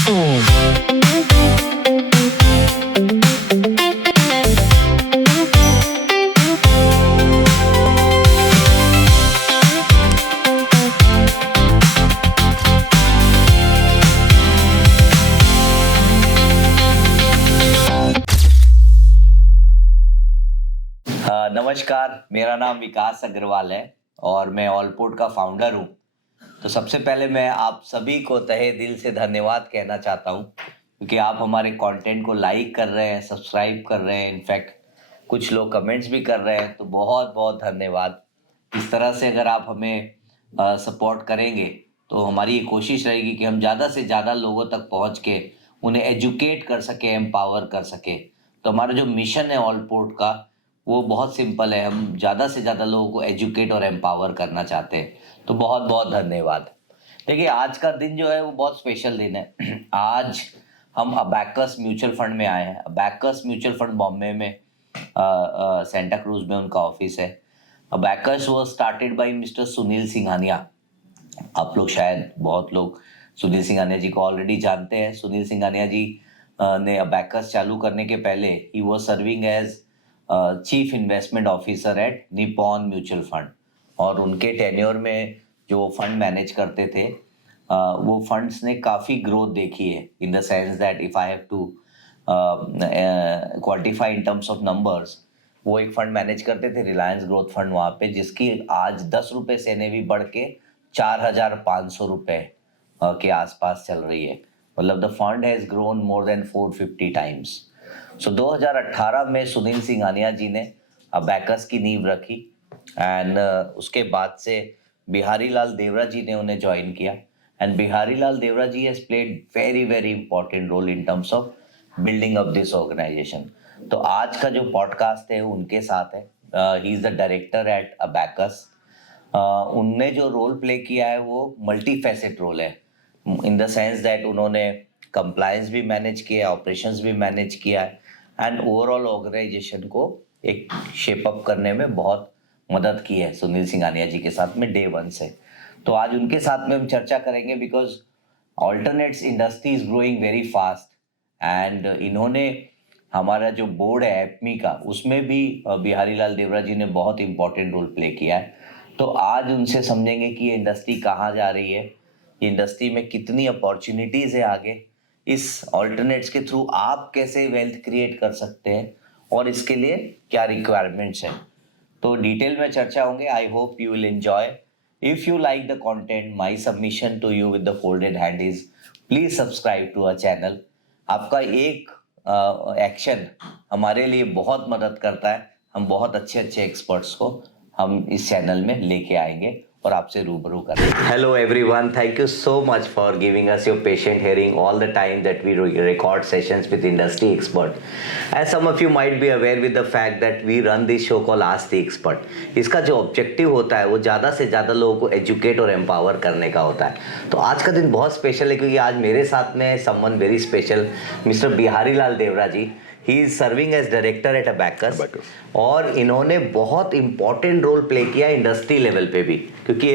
नमस्कार, मेरा नाम विकास अग्रवाल है और मैं ऑलपोर्ट का फाउंडर हूँ। तो सबसे पहले मैं आप सभी को तहे दिल से धन्यवाद कहना चाहता हूँ क्योंकि आप हमारे कंटेंट को लाइक कर रहे हैं, सब्सक्राइब कर रहे हैं, इनफैक्ट कुछ लोग कमेंट्स भी कर रहे हैं, तो बहुत बहुत धन्यवाद। इस तरह से अगर आप हमें सपोर्ट करेंगे तो हमारी ये कोशिश रहेगी कि हम ज़्यादा से ज़्यादा लोगों तक पहुँच के उन्हें एजुकेट कर सकें, एम्पावर कर सकें। तो हमारा जो मिशन है ऑलपोर्ट का वो बहुत सिंपल है, हम ज़्यादा से ज़्यादा लोगों को एजुकेट और एम्पावर करना चाहते हैं। तो बहुत बहुत धन्यवाद। देखिए, आज का दिन जो है वो बहुत स्पेशल दिन है। आज हम अबैकस म्यूचुअल फंड में आए हैं। अबैकस म्यूचुअल फंड बॉम्बे में सेंटा क्रूज में उनका ऑफिस है। Abacus was started by mister Sunil Singhania. आप लोग शायद बहुत लोग सुनील सिंघानिया जी को ऑलरेडी जानते हैं। सुनील सिंघानिया जी ने अबैकस चालू करने के पहले ही was serving as chief investment officer at Nippon mutual fund, और उनके टेन्योर में जो फंड मैनेज करते थे वो फंड्स ने काफ़ी ग्रोथ देखी है, in the sense that if I have to quantify in terms of numbers, वो एक फंड मैनेज करते थे रिलायंस ग्रोथ फंड वहाँ पे, जिसकी आज 10 रुपये से NAV बढ़ के 4,500 रुपये के आसपास चल रही है। मतलब the fund has grown more than 450 times. So 2018 में सुनील सिंघानिया जी ने अबैकस की नींव रखी एंड उसके बाद से बिहारी लाल देवरा जी ने उन्हें ज्वाइन किया and Bihari Lal Devra ji has played very very important role in terms of building up this organisation. तो आज का जो पॉडकास्ट है उनके साथ है। He is the director at Abacus. उनने जो रोल प्ले किया है वो मल्टी फैसेट रोल है, इन द सेंस दैट उन्होंने कंप्लायंस भी मैनेज किया है, ऑपरेशंस भी मैनेज किया है एंड ओवरऑल ऑर्गेनाइजेशन को एक शेप अप करने में बहुत मदद की है सुनील सिंघानिया जी के साथ में डे 1 से। तो आज उनके साथ में हम चर्चा करेंगे because alternates industry is growing very fast and इन्होंने हमारा जो बोर्ड है एपमी का, उसमें भी बिहारी लाल देवरा जी ने बहुत इंपॉर्टेंट रोल प्ले किया है। तो आज उनसे समझेंगे कि ये इंडस्ट्री कहाँ जा रही है, इंडस्ट्री में कितनी अपॉर्चुनिटीज़ है आगे, इस ऑल्टरनेट्स के थ्रू आप कैसे वेल्थ क्रिएट कर सकते हैं और इसके लिए क्या रिक्वायरमेंट्स हैं। तो डिटेल में चर्चा होंगे। I hope you will enjoy. If you like the content, my submission to you with the folded hand is please subscribe to our channel. आपका एक एक्शन हमारे लिए बहुत मदद करता है। हम बहुत अच्छे अच्छे एक्सपर्ट्स को हम इस चैनल में लेके आएंगे और आपसे रूबरू करेंगे। Hello everyone, thank you so much for giving us your patient hearing all the time that we record sessions with industry expert. As some of you might be aware with the fact that we run this show called Ask the Expert. इसका जो objective होता है वो ज़्यादा से ज़्यादा लोगों को एजुकेट और एम्पावर करने का होता है। तो आज का दिन बहुत स्पेशल है क्योंकि आज मेरे साथ में someone very special, mister Bihari Lal Devra ji. He is serving as director at Abacus और इन्होंने बहुत इंपॉर्टेंट रोल प्ले किया इंडस्ट्री लेवल पे भी, क्योंकि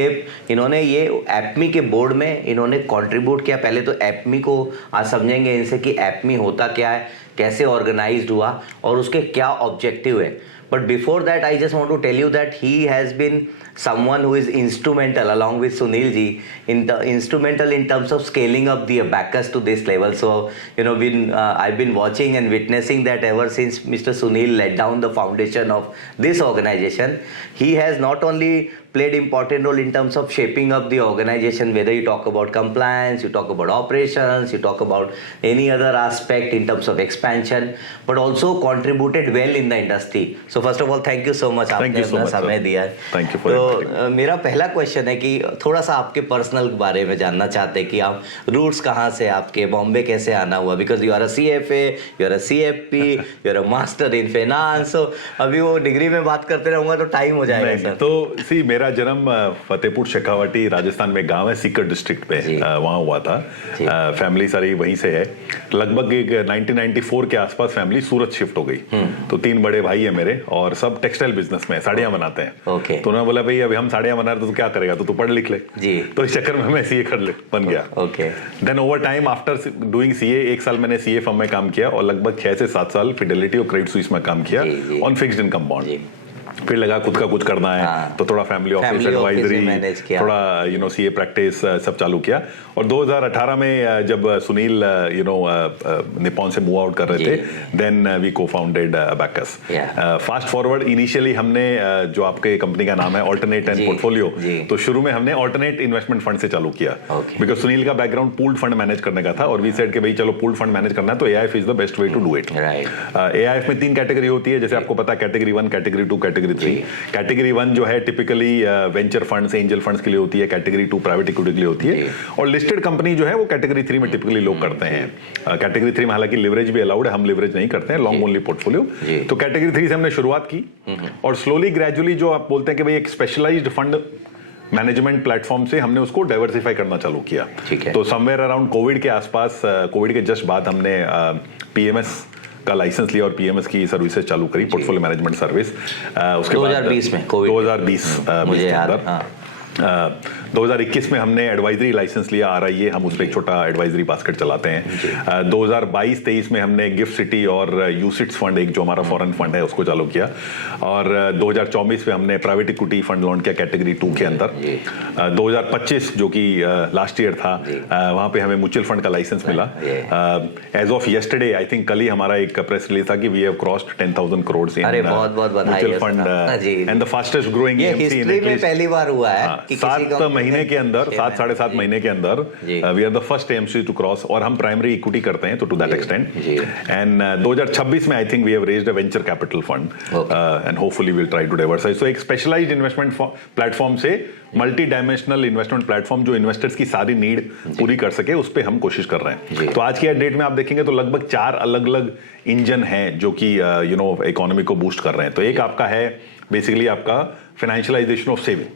इन्होंने ये एपमी के बोर्ड में इन्होंने कंट्रीब्यूट किया। पहले तो एपमी को आज समझेंगे इनसे कि एपमी होता क्या है, कैसे ऑर्गेनाइज्ड हुआ और उसके क्या ऑब्जेक्टिव है। But before that, I just want to tell you that he has been someone who is instrumental, along with Sunil ji, instrumental in terms of scaling up the Abacus to this level. So, I've been watching and witnessing that ever since Mr. Sunil laid down the foundation of this organization. He has not only played important role in terms of shaping up the organization, whether you talk about compliance, you talk about operations, you talk about any other aspect in terms of expansion, but also contributed well in the industry. So first of all, thank you so much. आपने अपना समय दिया है। Thank you for तो मेरा पहला question है कि थोड़ा सा आपके पर्सनल बारे में जानना चाहते हैं कि आप रूट्स कहाँ से, आपके बॉम्बे कैसे आना हुआ, because you are a CFA, you are a CFP, you are a master in finance. अभी वो डिग्री में बात करते रहूँगा तो टाइम हो जाएगा सर। तो सी मेरा मेरा जन्म फतेहपुर शेखावटी राजस्थान में गांव है, सीकर डिस्ट्रिक्ट पे, वहाँ हुआ था। फैमिली सारी वहीं से है। लगभग एक 1994 के आसपास फैमिली सूरत शिफ्ट हो गई। तो 3 बड़े भाई है मेरे और सब टेक्सटाइल बिजनेस में साड़ियाँ बनाते हैं। तो उन्होंने बोला भाई अभी हम साड़ियाँ बना रहे तो क्या करेगा, तो तू पढ़ लिख ले। तो इस चक्कर में मैं सीए बन गया। Then over time after doing CA 1 साल मैंने सीए फर्म में काम किया और लगभग 6 से 7 साल फिडेलिटी और क्रेडिट स्विस में काम किया ऑन फिक्स्ड इनकम बॉन्ड। फिर लगा खुद का कुछ करना है तो थोड़ा फैमिली ऑफिस एडवाइजरी, थोड़ा सीए प्रैक्टिस सब चालू किया। और 2018 में जब सुनील निप्पॉन से मूव आउट कर रहे थे, देन वी को founded abacus. Fast forward, initially हमने जो आपके कंपनी का नाम है ऑल्टरनेट एंड पोर्टफोलियो, तो शुरू में हमने ऑल्टरनेट इन्वेस्टमेंट फंड से चालू किया बिकॉज सुनील का बैकग्राउंड पूल्ड फंड मैनेज करने का था और वी सेड कि भाई चलो पूल्ड फंड मैनेज करना है तो AIF is the best way to do it. AIF में 3 कैटेगरी होती है, जैसे आपको पता है, कैटेगरी 1, कैटेगरी 2, कैटेगरी 3। कैटेगरी 1 जो है typically venture funds, angel funds के लिए होती है। कैटेगरी 2 प्राइवेट इक्विटी के लिए होती है। और लिस्टेड कंपनी जो है वो कैटेगरी 3 में टिपिकली लोग करते हैं। कैटेगरी 3 में हालांकि लिवरेज भी अलाउड है, हम लिवरेज नहीं करते हैं, लॉन्ग ओनली पोर्टफोलियो। तो कैटेगरी 3 से हमने शुरुआत की और स्लोली ग्रेजुअली जो आप बोलते हैं कि भाई एक स्पेशलाइज्ड फंड मैनेजमेंट प्लेटफॉर्म से हमने उसको डाइवर्सिफाई करना चालू किया। तो समवेयर अराउंड कोविड के आसपास, कोविड के जस्ट बाद हमने पीएमएस का लाइसेंस लिया और पीएमएस की सर्विसेज चालू करी, पोर्टफोलियो मैनेजमेंट सर्विस। उसके 2020 में, 2020 मुझे याद। 2021 में हमने एडवाइजरी लाइसेंस लिया आरआईए, हम उस पर एक छोटा एडवाइजरी बास्केट चलाते हैं। 2022-23 में हमने गिफ्ट सिटी और यूसिट्स फंड, एक जो हमारा फॉरेन फंड है, उसको चालू किया। और 2024 में हमने प्राइवेट इक्विटी फंड लॉन्च किया कैटेगरी 2 के अंदर। 2025 जो कि लास्ट ईयर था, वहां पे हमें म्यूचुअल फंड का लाइसेंस मिला। As of yesterday, I think कल ही हमारा एक प्रेस रिलीज था कि we have crossed 10,000 crore in mutual fund and the fastest growing AMC in history में पहली बार हुआ है। 7 महीने के अंदर, 7-7.5 महीने के अंदर we are the first AMC to cross. और हम प्राइमरी इक्विटी करते हैं तो टू दैट एक्सटेंट। एंड 2026 में I think we have raised a venture capital fund and hopefully we will try to diversify. So एक स्पेशलाइज्ड इन्वेस्टमेंट प्लेटफॉर्म से multi dimensional investment platform जो investors की सारी need पूरी कर सके, उस पे हम कोशिश कर रहे हैं। तो आज की डेट में आप देखेंगे तो लगभग 4 अलग अलग इंजन हैं जो कि इकोनॉमी को बूस्ट कर रहे हैं। तो एक आपका है बेसिकली आपका फाइनेंशियलाइजेशन ऑफ सेविंग।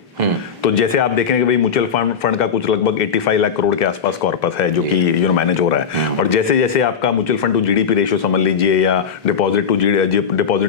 तो जैसे आप देखेंगे भाई म्यूचुअल फंड का कुछ लगभग 85 लाख करोड़ के आसपास कॉर्पस है जो कि मैनेज हो रहा है। और जैसे जैसे आपका mutual fund to GDP ratio समझ लीजिए या डिपॉजिट टू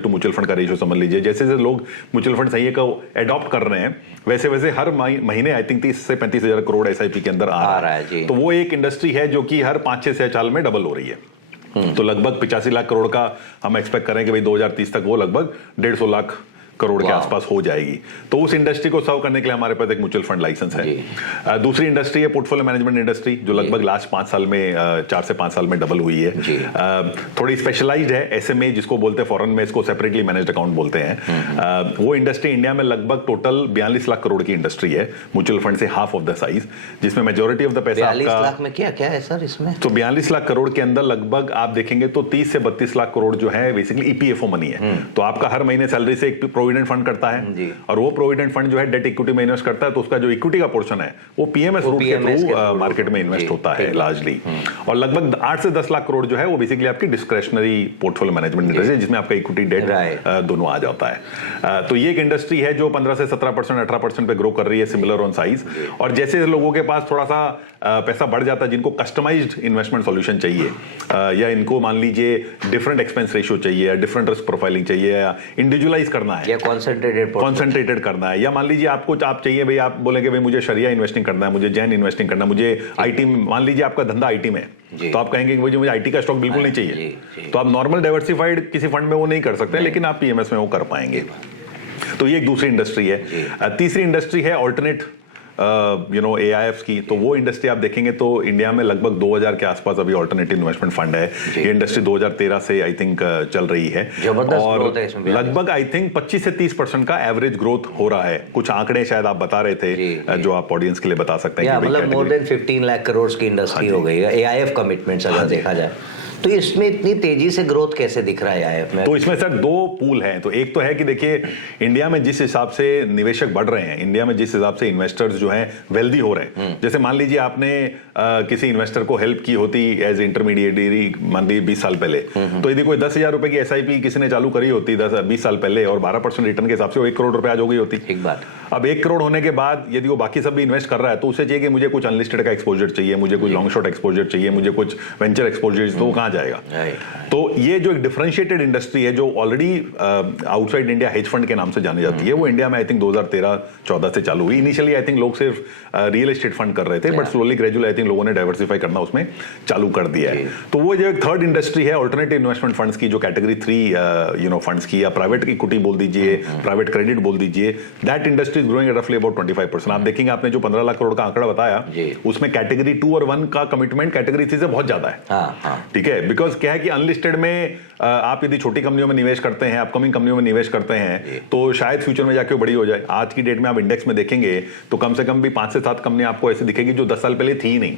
म्यूचुअल फंड का रेशियो समझ लीजिए, जैसे जैसे लोग म्यूचुअल फंड सही को एडॉप्ट कर रहे हैं, वैसे वैसे हर महीने आई थिंक 30 से 35 हजार करोड़ एसआईपी के अंदर आ रहा है। तो वो एक इंडस्ट्री है जो कि हर 5-6 साल में डबल हो रही है। तो लगभग 85 लाख करोड़ का हम एक्सपेक्ट करें कि भाई 2030 तक वो लगभग 150 लाख करोड़ के आसपास हो जाएगी। तो उस इंडस्ट्री को सर्व करने के लिए हमारे पास एक म्यूचुअल फंड लाइसेंस है। दूसरी इंडस्ट्री है पोर्टफोलियो मैनेजमेंट इंडस्ट्री, जो लगभग लास्ट 5 साल में 4 से 5 साल में डबल हुई है। थोड़ी स्पेशलाइज्ड है, एसएमए जिसको बोलते हैं, फॉरेन में इसको सेपरेटली मैनेज्ड अकाउंट बोलते हैं। वो इंडस्ट्री इंडिया में लगभग टोटल 42 लाख करोड़ की इंडस्ट्री है, म्यूचुअल फंड से हाफ ऑफ द साइज, जिसमें मेजोरिटी ऑफ द पैसा 42 लाख में क्या क्या है सर इसमें? तो 42 लाख करोड़ के अंदर लगभग आप देखेंगे तो 30 से 32 लाख करोड़ जो है बेसिकली ईपीएफओ मनी है। तो आपका हर महीने सैलरी से एक प्रोविडेंट फंड करता है और वो प्रोविडेंट फंड जो है डेट इक्विटी में इन्वेस्ट करता है, तो उसका जो इक्विटी का पोर्शन है वो पीएमएस रूट के थ्रू मार्केट में इन्वेस्ट होता है लार्जली। और लगभग 8 से 10 लाख करोड़ जो है वो बेसिकली आपकी डिस्क्रेशनरी पोर्टफोलियो मैनेजमेंट इंडस्ट्री है, जिसमें आपका इक्विटी डेट दोनों आ जाता है। तो ये एक इंडस्ट्री है जो 15 से 17%, 18% पे ग्रो कर रही है, सिमिलर ऑन साइज। और जैसे लोगों के पास थोड़ा सा पैसा बढ़ जाता है, जिनको कस्टमाइज्ड इन्वेस्टमेंट सॉल्यूशन चाहिए या इनको मान लीजिए डिफरेंट एक्सपेंस रेशियो चाहिए, डिफरेंट रिस्क प्रोफाइलिंग चाहिए, या इंडिविजुअलाइज करना है, कॉन्सेंट्रेटेड करना है, या मान लीजिए आपको आप चाहिए भाई, आप बोलेंगे भाई मुझे शरिया इन्वेस्टिंग करना है, मुझे जैन इन्वेस्टिंग करना है, मुझे आईटी, मान लीजिए आपका धंधा आईटी में, तो आप कहेंगे कि मुझे आईटी का स्टॉक बिल्कुल नहीं चाहिए, तो आप नॉर्मल डाइवर्सिफाइड किसी फंड में वो नहीं कर सकते, लेकिन आप पीएमएस में वो कर पाएंगे। तो ये एक दूसरी इंडस्ट्री है। तीसरी इंडस्ट्री है ऑल्टरनेट एआईएफ की। तो वो इंडस्ट्री आप देखेंगे तो इंडिया में लगभग 2000 के आसपास अभी ऑल्टरनेटिव इन्वेस्टमेंट फंड है। ये इंडस्ट्री 2013 से आई थिंक चल रही है और लगभग आई थिंक 25 से 30% का एवरेज ग्रोथ हो रहा है। कुछ आंकड़े शायद आप बता रहे थे जो आप ऑडियंस के लिए बता सकते हैं, मतलब मोर देन 15 लाख करोड़ की इंडस्ट्री हो गई है एआईएफ कमिटमेंट्स अगर देखा जाए। तो इसमें इतनी तेजी से ग्रोथ कैसे दिख रहा है आईएफ में? तो इसमें सर 2 पूल हैं। तो एक तो है कि देखिए इंडिया में जिस हिसाब से निवेशक बढ़ रहे हैं, इंडिया में जिस हिसाब से इन्वेस्टर्स जो हैं वेल्दी हो रहे हैं, जैसे मान लीजिए आपने किसी इन्वेस्टर को हेल्प की होती एज इंटरमीडिएटरी, मान लीजिए 20 साल पहले, तो यदि कोई 10,000 रुपए की एसआईपी किसी ने चालू करी होती 20 साल पहले और 12% रिटर्न के हिसाब से 1 करोड़ रुपए आज हो गई होती। एक बात अब 1 करोड़ होने के बाद यदि वो बाकी सब भी इन्वेस्ट कर रहा है तो उसे चाहिए कि मुझे कुछ अनलिस्टेड का एक्सपोजर चाहिए, मुझे कुछ लॉन्ग शॉर्ट एक्सपोजर चाहिए, मुझे कुछ वेंचर एक्सपोजर, तो वो कहाँ जाएगा? तो ये जो एक डिफरेंशिएटेड इंडस्ट्री है जो already outside India hedge fund के नाम से जानी जाती है, वो इंडिया में आई थिंक 2013-14 से चालू हुई। इनिशियली आई थिंक लोग सिर्फ रियल एस्टेट फंड कर रहे थे, but slowly gradually I think लोगों ने डाइवर्सिफाई करना उसमें चालू कर दिया है। तो वो जो एक थर्ड इंडस्ट्री है ऑल्टरनेटिव इन्वेस्टमेंट फंड्स की, जो कैटेगरी 3 फंड्स की या प्राइवेट इक्विटी बोल दीजिए, प्राइवेट क्रेडिट बोल दीजिए, दैट इंडस्ट्री इज ग्रोइंग रफली अबाउट 25%। आप देखेंगे आपने जो 15 लाख करोड़ का आंकड़ा बताया उसमें कैटेगरी 2 और 1 का कमिटमेंट कैटेगरी 3 से बहुत ज्यादा है। ठीक है, बिकॉज क्या है कि अनलिस्टेड में आप यदि छोटी कंपनियों में निवेश करते हैं, अपकमिंग कंपनियों में निवेश करते हैं, तो शायद फ्यूचर में जाके बड़ी हो जाए। आज की डेट में आप इंडेक्स में देखेंगे तो कम से कम भी 5 से 7 कंपनी आपको ऐसे दिखेगी जो 10 साल पहले थी ही नहीं।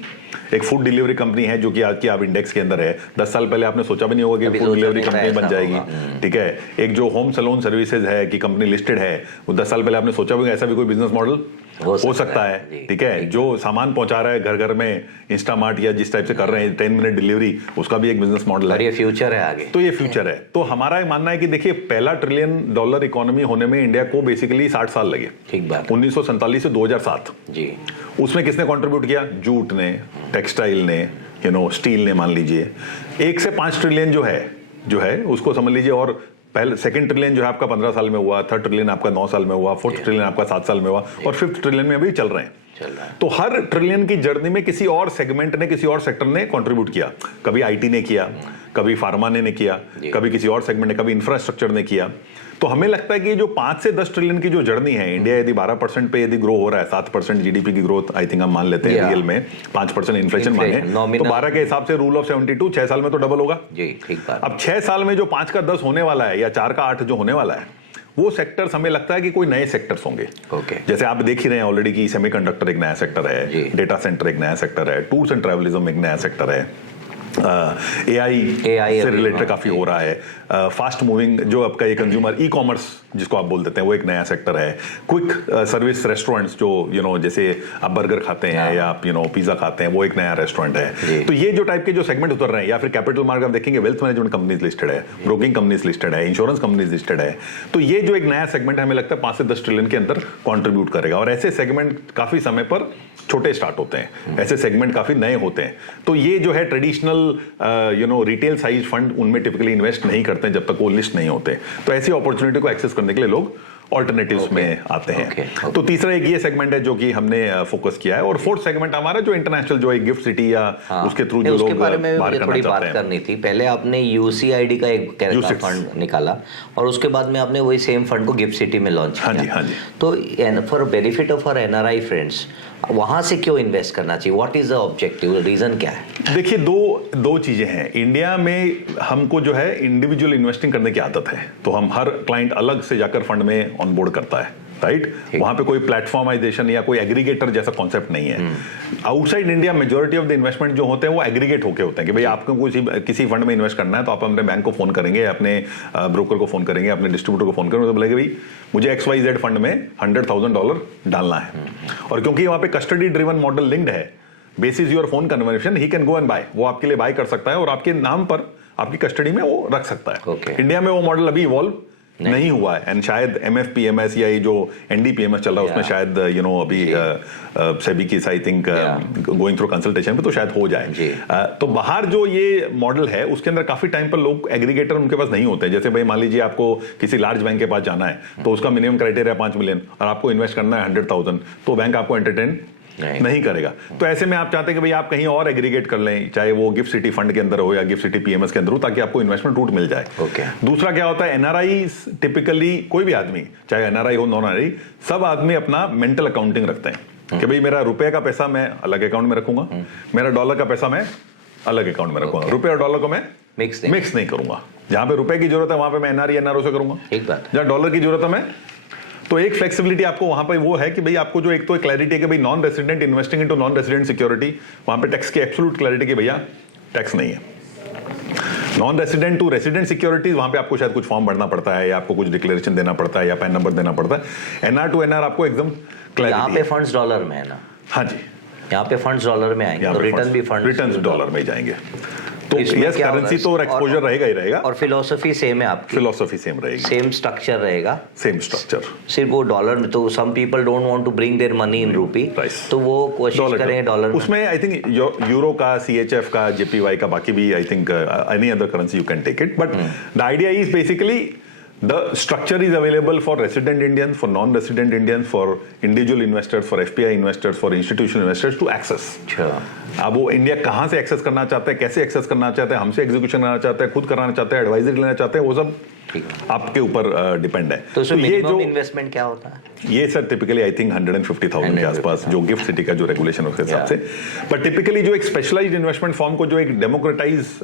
एक फूड डिलीवरी कंपनी है जो कि आज की आप इंडेक्स के अंदर है, 10 साल पहले आपने सोचा भी नहीं होगा कि फूड डिलीवरी कंपनी बन जाएगी। ठीक है, एक जो होम सैलून सर्विसेज है कि कंपनी लिस्टेड है, वो 10 साल पहले आपने सोचा भी ऐसा भी कोई बिजनेस मॉडल हो सकता है। ठीक है, जो सामान पहुंचा रहा है घर घर में, इंस्टामार्ट या जिस टाइप से कर रहे हैं 10 मिनट डिलीवरी, उसका भी एक बिजनेस मॉडल है। ये फ्यूचर है आगे, तो ये फ्यूचर है। तो हमारा मानना है कि देखिए पहला $1 ट्रिलियन इकोनॉमी होने में इंडिया को बेसिकली 60 साल लगे। ठीक बात। 1947 से 2007 जी, उसमें किसने कंट्रीब्यूट किया? जूट ने, टेक्सटाइल ने, स्टील ने, मान लीजिए 1 से 5 ट्रिलियन जो है उसको समझ लीजिए। और पहले 2nd ट्रिलियन जो है आपका 15 साल में हुआ, 3rd ट्रिलियन आपका 9 साल में हुआ, 4th ट्रिलियन आपका 7 साल में हुआ, और 5th ट्रिलियन में अभी चल रहे हैं। तो हर ट्रिलियन की जर्नी में किसी और सेगमेंट ने, किसी और सेक्टर ने कंट्रीब्यूट किया। कभी आईटी ने किया, कभी फार्मा ने किया, कभी किसी और सेगमेंट ने, कभी इंफ्रास्ट्रक्चर ने किया। तो हमें लगता है कि जो 5 से 10 ट्रिलियन की जो जर्नी है, इंडिया यदि 12% पे यदि ग्रो हो रहा है, 7% जीडीपी की ग्रोथ आई थिंक हम मान लेते हैं रियल में, 5% इन्फ्लेशन माने, तो 12 के हिसाब से रूल ऑफ 72 6 साल में तो डबल होगा जी। ठीक बात। अब 6 साल में जो 5 का 10 होने वाला है या 4 का 8 जो होने वाला है, वो सेक्टर्स हमें लगता है कि कोई नए सेक्टर्स होंगे। जैसे आप देख ही रहे हैं ऑलरेडी कि सेमीकंडक्टर एक नया सेक्टर है, डेटा सेंटर एक नया सेक्टर है, टूर्स एंड ट्रैवलिज्म एक नया सेक्टर है, AI से रिलेटेड काफी हो रहा है, फास्ट मूविंग जो आपका ये कंज्यूमर ई कॉमर्स जिसको आप बोल देते हैं वो एक नया सेक्टर है, क्विक सर्विस रेस्टोरेंट्स जो जैसे आप बर्गर खाते हैं या आप पिज्जा खाते हैं, वो एक नया रेस्टोरेंट है। तो ये जो टाइप के जो सेगमेंट उतर रहे हैं, या फिर कैपिटल मार्केट आप देखेंगे वेल्थ मैनेजमेंट कंपनीज लिस्टेड है, ब्रोकिंग कंपनीज लिस्टेड है, इंश्योरेंस कंपनीज लिस्टेड है। तो ये जो एक नया सेगमेंट है हमें लगता है 5 से 10 ट्रिलियन के अंदर कॉन्ट्रीब्यूट करेगा। और ऐसे सेगमेंट काफी समय पर छोटे स्टार्ट होते हैं, ऐसे सेगमेंट काफी नए होते हैं। तो ये जो है ट्रेडिशनल रिटेल साइज फंड उनमें टिपिकली इन्वेस्ट नहीं करते जब तक वो लिस्ट नहीं होते। तो ऐसी अपॉर्चुनिटी को एक्सेस करने के लिए लोग ऑल्टरनेटिव्स में आते हैं। तो तीसरा एक ये सेगमेंट है जो कि हमने फोकस किया है। और 4th सेगमेंट हमारा जो इंटरनेशनल जो एक गिफ्ट सिटी या उसके थ्रू जो लोग बारे में थोड़ी बात करनी थी। पहले आपने UCID का एक फंड निकाला और उसके बाद में आपने वही सेम फंड को गिफ्ट सिटी में लॉन्च किया। हाँ जी। तो for benefit of our NRI friends, वहां से क्यों इन्वेस्ट करना चाहिए? What is the objective, reason क्या है? देखिए दो चीजें हैं। इंडिया में हमको जो है इंडिविजुअल इन्वेस्टिंग करने की आदत है, तो हम हर क्लाइंट अलग से जाकर फंड में ऑन बोर्ड करता है, राइट? वहां पे कोई प्लेटफॉर्माइजेशन या कोई एग्रीगेटर जैसा कॉन्सेप्ट नहीं है। Outside India majority of the investment जो होते हैं वो एग्रीगेट होके होते हैं कि भाई आपको किसी फंड में इन्वेस्ट करना है तो आप अपने बैंक को फोन करेंगे, अपने ब्रोकर को फोन करेंगे, अपने डिस्ट्रीब्यूटर को फोन करेंगे, तो बोलेंगे भाई मुझे XYZ फंड में $100,000 डालना है। और क्योंकि वहां पे कस्टडी ड्रिवन मॉडल लिंक्ड है, basis your phone conversation he can go and buy, वो आपके लिए बाय कर सकता है और आपके नाम पर आपकी कस्टडी में वो रख सकता है। इंडिया में वो मॉडल अभी इवॉल्व नहीं हुआ है। एंड शायद MFPMS या ये जो NDPMS चल रहा है उसमें शायद अभी सेबी की I think going through consultation पे तो शायद हो जाए। तो बाहर जो ये मॉडल है उसके अंदर काफी टाइम पर लोग एग्रीगेटर उनके पास नहीं होते। जैसे भाई मान लीजिए आपको किसी लार्ज बैंक के पास जाना है तो उसका मिनिमम क्राइटेरिया 5 मिलियन और आपको इन्वेस्ट करना है 100,000, तो बैंक आपको एंटरटेन नहीं करेगा। तो ऐसे में आप चाहते हैं कि भाई आप कहीं और एग्रीगेट कर लें, चाहे वो गिफ्ट सिटी फंड के अंदर हो या गिफ्ट सिटी PMS के अंदर हो, ताकि आपको इन्वेस्टमेंट रूट मिल जाए। दूसरा क्या होता है, NRI टिपिकली कोई भी आदमी, चाहे NRI हो नॉन NRI, सब आदमी अपना मेंटल अकाउंटिंग रखते हैं कि भाई मेरा रुपए का पैसा मैं अलग अकाउंट में रखूंगा, मेरा डॉलर का पैसा मैं अलग अकाउंट में रखूंगा, रुपए और डॉलर को मैं मिक्स नहीं करूंगा। जहां पे रुपए की जरूरत है वहां पे मैं NRI NRO से करूंगा, जहां डॉलर की जरूरत है मैं। तो एक फ्लेक्सिबिलिटी आपको वहां पे वो है कि भाई आपको जो एक तो क्लैरिटी है कि भाई non resident investing into non resident security, वहां पे टैक्स की एब्सोल्यूट क्लैरिटी कि भैया टैक्स नहीं है। Non resident to resident securities वहां पे आपको शायद कुछ फॉर्म भरना पड़ता है या आपको कुछ डिक्लेरेशन देना पड़ता है या पैन नंबर देना पड़ता है। NR टू NR आपको एकदम क्लैरिटी। यहाँ पे फंड्स डॉलर में है ना? हाँ जी, यहाँ पे फंड्स डॉलर में आएंगे तो रिटर्न भी फंड्स डॉलर में जाएंगे। तो इसमें यस क्या करेंसी होगा? तो एक्सपोजर रहेगा ही रहेगा, और फिलोसफी सेम है आपकी, फिलोसफी सेम रहेगी, सेम स्ट्रक्चर रहेगा, सेम स्ट्रक्चर। सिर्फ वो डॉलर में, तो some people don't want to bring their money in rupee, Right. तो वो कोशिश करेंगे डॉलर में। उसमें आई थिंक यूरो का, CHF का, JPY का, बाकी भी I think any other currency you can take it, but the idea is basically the structure is available for resident Indians, for non-resident Indians, for individual investors, for FPI investors, for institutional investors to access. अच्छा, अब वो India कहाँ से access करना चाहते हैं, कैसे access करना चाहते हैं, हमसे एग्जीक्यूशन करना चाहते हैं, खुद कराना चाहते हैं, एडवाइजरी लेना चाहते हैं, वो सब ठीक है। आपके ऊपर डिपेंड है। तो इसमें ये मिनिमम जो इन्वेस्टमेंट क्या होता है? ये सर टिपिकली आई थिंक 150,000 के आसपास जो गिफ्ट सिटी का जो रेगुलेशन उसके हिसाब से, बट टिपिकली जो एक स्पेशलाइज्ड इन्वेस्टमेंट फॉर्म को जो एक डेमोक्रेटाइज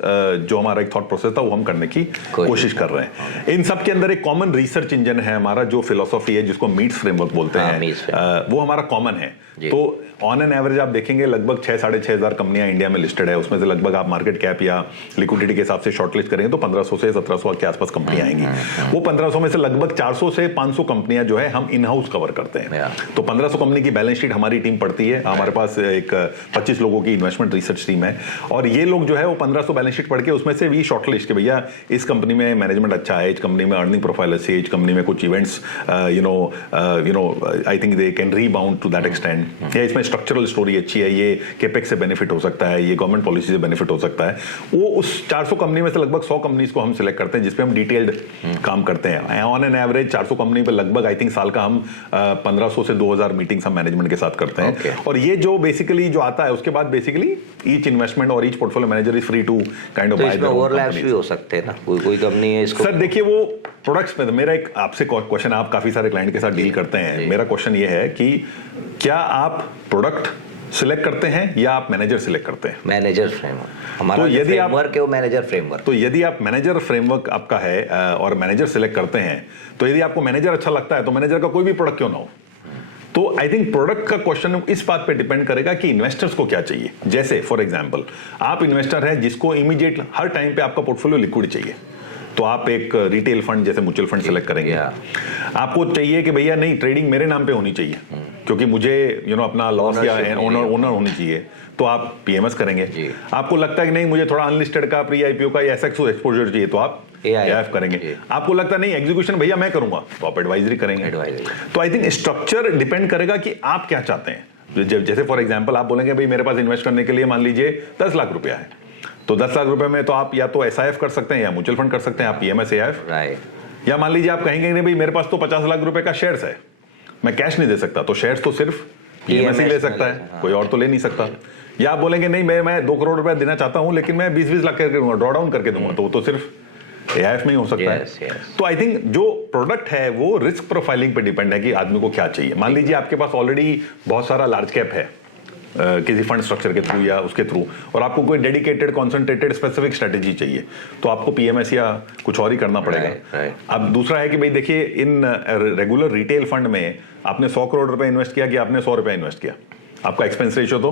जो हमारा एक थॉट प्रोसेस था वो हम करने की कोशिश कर रहे हैं। इन सब के अंदर एक कॉमन रिसर्च इंजन है हमारा, जो फिलोसफी है जिसको मीट्स फ्रेमवर्क बोलते हैं, वो हमारा कॉमन है। तो ऑन एन एवरेज आप देखेंगे लगभग 6,500 कंपनियां इंडिया में लिस्टेड है, उसमें से लगभग आप मार्केट कैप या लिक्विडिटी के हिसाब से शॉर्टलिस्ट करेंगे तो 1500 से 1700 के आसपास कंपनियां आएंगी। वो 1500 में से लगभग 400 से 500 कंपनियां जो है हम इन हाउस कवर करते हैं। तो 1500 कंपनी की बैलेंस शीट हमारी टीम पढ़ती है, हमारे पास एक 25 लोगों की इन्वेस्टमेंट रिसर्च टीम है, और ये लोग जो है वो 1500 बैलेंस शीट पढ़ के उसमें से भी शॉर्टलिस्ट के भैया इस कंपनी में मैनेजमेंट अच्छा है, इस कंपनी में अर्निंग प्रोफाइल अच्छी है, इस कंपनी में कुछ events you know I think they can rebound to that extent, या इसमें स्ट्रक्चरल स्टोरी अच्छी है, ये केपेक्स से बेनिफिट हो सकता है, ये गवर्नमेंट पॉलिसी से बेनिफिट हो सकता है। वो उस 400 कंपनी में से लगभग 100 कंपनीज को हम सिलेक्ट करते हैं जिसपे हम डिटेल्ड काम करते हैं। ऑन एन एवरेज 400 कंपनी पे लगभग आई थिंक साल का हम 1500 से 2000 मीटिंग्स हम मैनेजमेंट के साथ करते हैं। और ये जो बेसिकली जो आता है उसके बाद बेसिकली ईच इन्वेस्टमेंट और each portfolio manager is free to kind of buy their own overlaps भी हो सकते हैं ना, कोई कंपनी है इसको। सर देखिए वो प्रोडक्ट्स में मेरा एक आपसे क्वेश्चन, आप काफी सारे क्लाइंट के साथ डील करते हैं, मेरा क्वेश्चन ये है कि क्या आप प्रोडक्ट सिलेक्ट करते हैं या आप मैनेजर सिलेक्ट करते हैं? मैनेजर फ्रेमवर्क हमारा, तो यदि आप फ्रेमवर्क है वो मैनेजर फ्रेमवर्क। तो यदि आप मैनेजर फ्रेमवर्क आपका है और मैनेजर सिलेक्ट करते हैं, तो यदि आपको मैनेजर अच्छा लगता है तो मैनेजर का कोई भी प्रोडक्ट क्यों ना हो। तो आई थिंक प्रोडक्ट का क्वेश्चन इस बात पे डिपेंड करेगा कि इन्वेस्टर्स को क्या चाहिए। जैसे फॉर एग्जांपल आप इन्वेस्टर है जिसको इमीडिएट हर टाइम पे आपका पोर्टफोलियो लिक्विड चाहिए, तो आप एक रिटेल फंड जैसे म्यूचुअल फंड सेलेक्ट करेंगे। आपको चाहिए कि भैया नहीं, ट्रेडिंग मेरे नाम पे होनी चाहिए क्योंकि मुझे अपना लॉस या ओनर होनी चाहिए, तो आप पीएमएस करेंगे। आपको लगता है कि नहीं मुझे थोड़ा अनलिस्टेड का, प्री आईपीओ का या एसएक्स एक्सपोजर चाहिए, तो आप एआईएफ करेंगे। आपको लगता नहीं एग्जीक्यूशन भैया मैं करूंगा, तो आप एडवाइजरी करेंगे। तो आई थिंक स्ट्रक्चर डिपेंड करेगा कि आप क्या चाहते हैं। जैसे फॉर एग्जांपल आप बोलेंगे भाई मेरे पास इन्वेस्ट करने के लिए मान लीजिए 10 लाख रुपया है, तो 10 लाख रुपए में तो आप या तो एसआईएफ कर सकते हैं या म्यूचुअल फंड कर सकते हैं, आप पीएमएस एआईएफ, या मान लीजिए आप कहेंगे नहीं भाई मेरे पास तो 50 लाख रुपए का शेयर्स है, मैं कैश नहीं दे सकता, तो शेयर्स तो सिर्फ पीएमएस ही ले सकता है, कोई और तो ले नहीं सकता। या आप बोलेंगे नहीं मैं 2 करोड़ रुपए देना चाहता हूं लेकिन मैं 20-20 लाख करके दूंगा, ड्रॉ डाउन करके दूंगा, तो वो तो सिर्फ एआईएफ में ही हो सकता है। तो आई थिंक जो प्रोडक्ट है वो रिस्क प्रोफाइलिंग पे डिपेंड है कि आदमी को क्या चाहिए। मान लीजिए आपके पास ऑलरेडी बहुत सारा लार्ज कैप है किसी फंड स्ट्रक्चर के थ्रू या उसके थ्रू, और आपको कोई डेडिकेटेड कॉन्सेंट्रेटेड स्पेसिफिक स्ट्रेटेजी चाहिए, तो आपको पीएमएस या कुछ और ही करना पड़ेगा। अब दूसरा है कि भाई देखिए इन रेगुलर रिटेल फंड में आपने 100 करोड़ रुपए इन्वेस्ट किया कि आपने 100 रुपए इन्वेस्ट किया, आपका एक्सपेंस रेशियो तो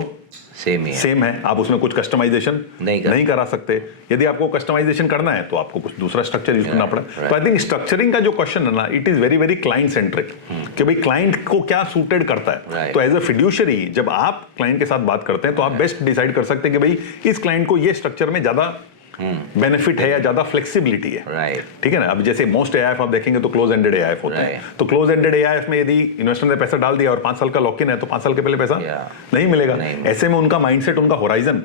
सेम है, आप उसमें कुछ कस्टमाइजेशन नहीं करा सकते। यदि आपको कस्टमाइजेशन करना है तो आपको कुछ दूसरा स्ट्रक्चर यूज करना पड़ा। तो आई थिंक स्ट्रक्चरिंग का जो क्वेश्चन है ना, it is very very client centric, कि भाई क्लाइंट को क्या सूटेड करता है। तो एज अ फिड्यूशियरी जब आप क्लाइंट के साथ बात करते हैं तो आप बेस्ट डिसाइड कर सकते हैं कि भाई इस क्लाइंट को ये स्ट्रक्चर में ज्यादा बेनिफिट है या ज्यादा फ्लेक्सिबिलिटी है, ठीक है ना। अब जैसे मोस्ट एआईएफ आप देखेंगे तो क्लोज एंडेड एआईएफ होते हैं, तो क्लोज एंडेड एआईएफ में यदि इन्वेस्टर ने पैसा डाल दिया और 5 साल का लॉक इन है तो 5 साल के पहले पैसा नहीं मिलेगा। ऐसे में उनका माइंडसेट, उनका होराइजन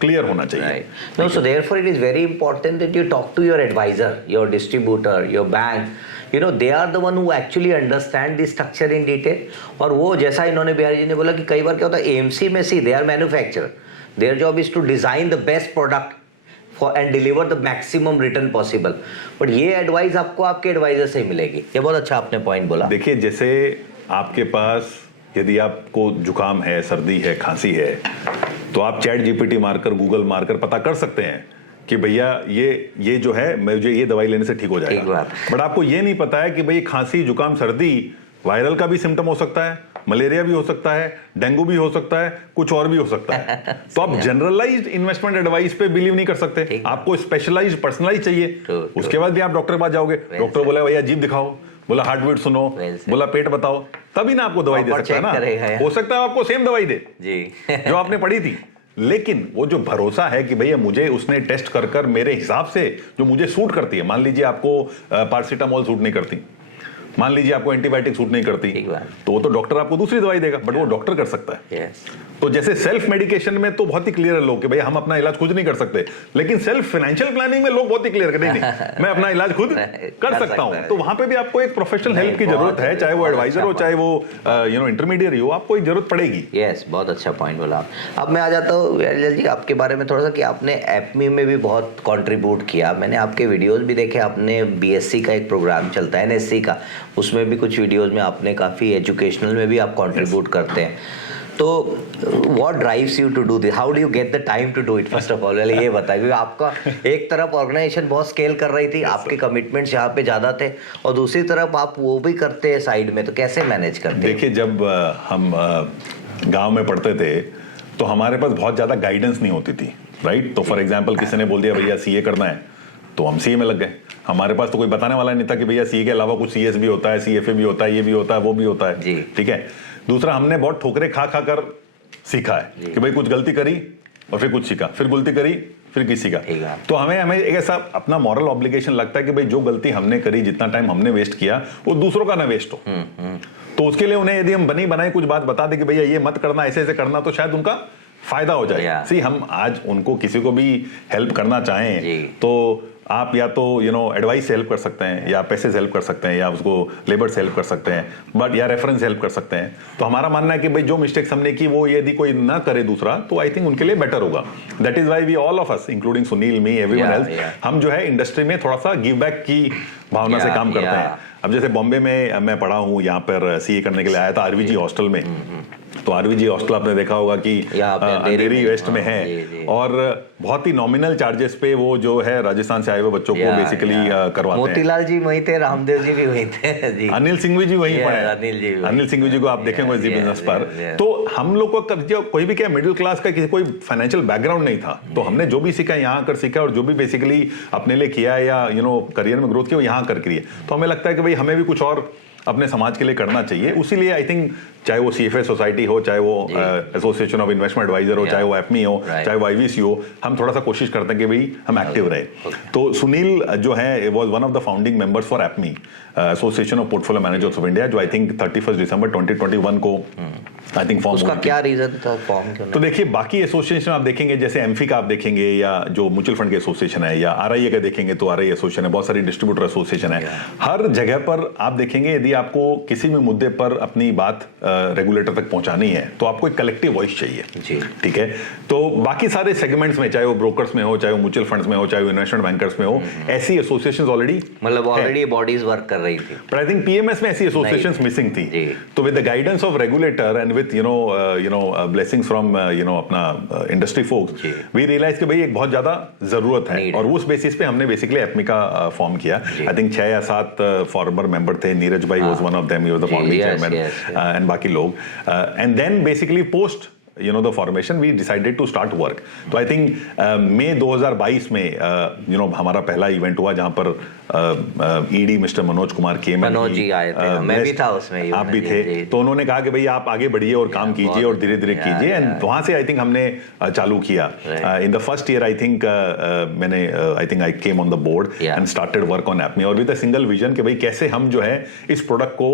क्लियर होना चाहिए। No, so therefore it is very important that you talk to your advisor, your distributor, your bank. They are the one who actually understand the structure in detail. और वो जैसा इन्होंने बिहारी जी ने बोला कि कई बार क्या होता है एएमसी में सी they are manufacturer, their job is to design the best product and deliver the maximum return possible. But ये एडवाइस आपको आपके एडवाइजर से ही मिलेगी। ये बहुत अच्छा आपने पॉइंट बोला। देखिए जैसे आपके पास यदि आपको जुकाम है, सर्दी है, खांसी है, तो आप चैट जीपीटी मारकर, गूगल मारकर पता कर सकते हैं कि भैया ये जो है मुझे ये दवाई लेने से ठीक हो जाएगा। बट आपको ये नहीं पता है कि भाई खांसी, जुकाम, सर्दी वायरल का भी सिम्टम हो सकता है, मलेरिया भी हो सकता है, डेंगू भी हो सकता है, कुछ और भी हो सकता है। तो आप जनरलाइज्ड इन्वेस्टमेंट एडवाइस पे बिलीव नहीं कर सकते, आपको स्पेशलाइज्ड, पर्सनलाइज्ड चाहिए। उसके बाद भी आप डॉक्टर के पास जाओगे, डॉक्टर बोला भैया जीभ दिखाओ, बोला हार्ट बीट सुनो, बोला पेट बताओ, तभी ना आपको दवाई दे सकता है ना। हो सकता है आपको सेम दवाई दे जो आपने पढ़ी थी, लेकिन वो जो भरोसा है कि भैया मुझे उसने टेस्ट कर कर मेरे हिसाब से जो मुझे सूट करती है, मान लीजिए आपको पैरासिटामोल सूट नहीं करती, मान लीजिए आपको एंटीबायोटिक सूट नहीं करती, तो वो तो डॉक्टर आपको दूसरी दवाई देगा, बट वो डॉक्टर कर सकता है। तो जैसे सेल्फ मेडिकेशन में तो बहुत ही क्लियर है लोग कि भाई हम अपना इलाज खुद नहीं कर सकते, लेकिन सेल्फ फाइनेंशियल प्लानिंग में लोग बहुत ही क्लियर नहीं मैं अपना इलाज खुद कर सकता हूं। तो वहां पे भी आपको एक प्रोफेशनल हेल्प की जरूरत है, चाहे वो एडवाइजर हो, चाहे वो इंटरमीडिएट हो, आपको एक जरूरत पड़ेगी। यस, बहुत अच्छा पॉइंट बोला आप। अब मैं आ जाता हूँ विराज जी आपके बारे में थोड़ा सा, कि आपने एपमी में भी बहुत कंट्रीब्यूट किया। मैंने आपके वीडियोस भी देखे, आपने बीएससी का एक प्रोग्राम चलता है एनएससी का, उसमें भी कुछ वीडियोस में आपने काफ़ी एजुकेशनल में भी आप कंट्रीब्यूट करते हैं। तो what drives you to do this, how do you get the time to do it, first of all ये बताइए, क्योंकि आपका एक तरफ ऑर्गेनाइजेशन बहुत स्केल कर रही थी, आपके कमिटमेंट्स यहाँ पे ज़्यादा थे, और दूसरी तरफ आप वो भी करते हैं साइड में, तो कैसे मैनेज करते हैं? देखिए, जब हम गांव में पढ़ते थे तो हमारे पास बहुत ज़्यादा गाइडेंस नहीं होती थी, राइट। तो फॉर एग्जाम्पल किसी ने बोल दिया भैया सीए करना है, तो हम सीए में लग गए। हमारे पास तो कोई बताने वाला नहीं था कि भैया सीए के अलावा कुछ सीएस भी होता है, सीएफए भी होता है, ये भी होता है, वो भी होता है, ठीक है। दूसरा, हमने बहुत ठोकरे खा खा कर सीखा है कि भाई कुछ गलती करी और फिर कुछ सीखा, फिर गलती करी फिर किसी सीखा। तो हमें एक ऐसा अपना मॉरल ऑब्लिगेशन लगता है कि भाई जो गलती हमने करी, जितना टाइम हमने वेस्ट किया, वो दूसरों का ना वेस्ट हो। तो उसके लिए उन्हें यदि हम बनी बनाई कुछ बात बता दे कि भैया ये मत करना, ऐसे ऐसे करना, तो शायद उनका फायदा हो जाए। सी, हम आज उनको किसी को भी हेल्प करना चाहें तो आप या तो एडवाइस से हेल्प कर सकते हैं, या पैसे से हेल्प कर सकते हैं, या उसको लेबर से हेल्प कर सकते हैं, बट या रेफरेंस हेल्प कर सकते हैं। तो हमारा मानना है कि भाई जो मिस्टेक्स हमने की वो यदि कोई ना करे दूसरा, तो आई थिंक उनके लिए बेटर होगा। That is why we all of us, including Sunil, me, everyone else, हम जो है इंडस्ट्री में थोड़ा सा गिव बैक की भावना से काम करते हैं। अब जैसे बॉम्बे में मैं पढ़ा हूँ, यहाँ पर सीए करने के लिए आया था आरवीजी हॉस्टल में। तो आरवीजी हॉस्टल आपने देखा होगा कि अंधेरी वेस्ट में है, और बहुत ही नॉमिनल चार्जेस पे वो जो है राजस्थान से आए हुए बच्चों को बेसिकली करवाते हैं। मोतीलाल जी वहीं थे, रामदेव जी भी वहीं थे जी। अनिल सिंघवी जी वहीं पढ़े। अनिल सिंघवी जी को आप देखेंगे जी बिजनेस पर। तो हम लोग को जो कोई भी क्या मिडिल क्लास का किसी कोई फाइनेंशियल बैकग्राउंड नहीं था, तो हमने जो भी सीखा यहाँ आकर सीखा, और जो भी बेसिकली अपने लिए किया या करियर में ग्रोथ किया वो यहाँ कर किया। तो हमें लगता है कि भाई हमें भी कुछ और अपने समाज के लिए करना चाहिए। उसी लिए आई थिंक चाहे वो सीएफए सोसाइटी हो, चाहे वो एसोसिएशन ऑफ इन्वेस्टमेंट एडवाइजर हो, चाहे वो एपमी हो, चाहे वो आईवीसी हो, हम थोड़ा सा कोशिश करते हैं कि भाई हम एक्टिव रहे। तो सुनील जो है was one of the founding members for APMI, association of portfolio managers of India, जो आई थिंक 31 दिसंबर 2021 को आई थिंक फॉर्म उसका क्या रीजन था फॉर्म क्यों? तो देखिए, बाकी एसोसिएशन आप देखेंगे, जैसे एमफी का आप देखेंगे, या जो म्यूचुअल फंड के एसोसिएशन है, या आरआईए का देखेंगे तो आरआईए एसोसिएशन है, बहुत सारी डिस्ट्रीब्यूटर एसोसिएशन है। हर जगह पर आप देखेंगे, यदि आपको किसी भी मुद्दे पर अपनी बात रेगुलेटर तक पहुंचानी है, तो आपको एक कलेक्टिव वॉइस चाहिए, ठीक है। तो बाकी सारे सेगमेंट्स में, चाहे वो ब्रोकर्स में हो, चाहे वो म्यूचुअल फंड्स में हो, चाहे वो इन्वेस्टमेंट बैंकर्स में हो, ऐसी एसोसिएशंस ऑलरेडी बॉडीज वर्क कर रही थी। बट आई थिंक पीएमएस में ऐसी एसोसिएशंस मिसिंग थी। तो with the guidance of regulator and with blessings from अपना इंडस्ट्री फोक्स, वी रियलाइज कि भाई एक बहुत ज्यादा जरूरत है, और उस बेसिस पे हमने बेसिकली एपमी का फॉर्म किया। आई थिंक 6 या 7 फॉर्मर मेंबर थे। Neeraj bhai was one of them, he was the founding chairman, and बाकी लोग। And then basically post the formation, we decided to start work. तो I think मई 2022 में हमारा पहला इवेंट हुआ, जहां पर ईडी मिस्टर मनोज कुमार के, मनोज जी आए थे, मैं भी था उसमें, आप भी थे। तो उन्होंने कहा कि भाई आप आगे बढ़िए और काम कीजिए और धीरे धीरे कीजिए, एंड वहां से आई थिंक हमने चालू किया। In the first year I think I came on the board and started work on APMI, और विद अ सिंगल विजन कि भाई कैसे हम जो है इस प्रोडक्ट को